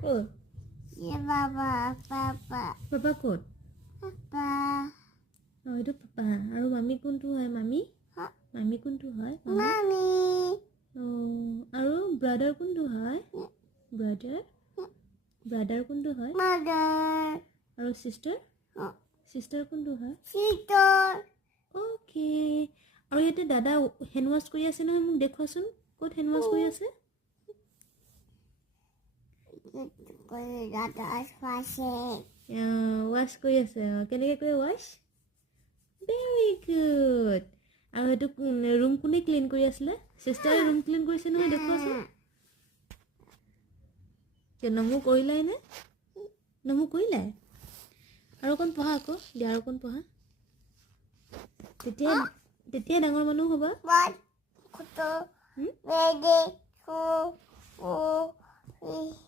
ক'ত Papa. Papa ক'ত Papa. এইটো পাপা আৰু মামী কোনটো হয় মামী মামী কোনটো হয় Mommy. আৰু ব্ৰাদাৰ কোনটো হয় ব্ৰাদাৰ কোনটো হয় Mother. আৰু চিষ্টাৰ কোনটো হয় Sister. অ'কে আৰু ইয়াতে দাদা হেণ্ড ৱাছ কৰি আছে নহয় মোক দেখুৱাচোন ক'ত হেণ্ড ৱাছ কৰি আছে ৱাছ কৰি আছে কেনেকৈ কৰে ৱাছ ভেৰি গুড আৰু সেইটো ৰুম কোনে ক্লিন কৰি আছিলে চিষ্টাৰে ৰুম ক্লিন কৰিছে নহয় দেখুৱাচোন নমু কৰিলাই নে নমু কৰিলাই আৰু অকণ পঢ়া আকৌ দিয়া আৰু অকণ পঢ়া তেতিয়া ডাঙৰ মানুহ হ'বা One, two, three, 4, 5,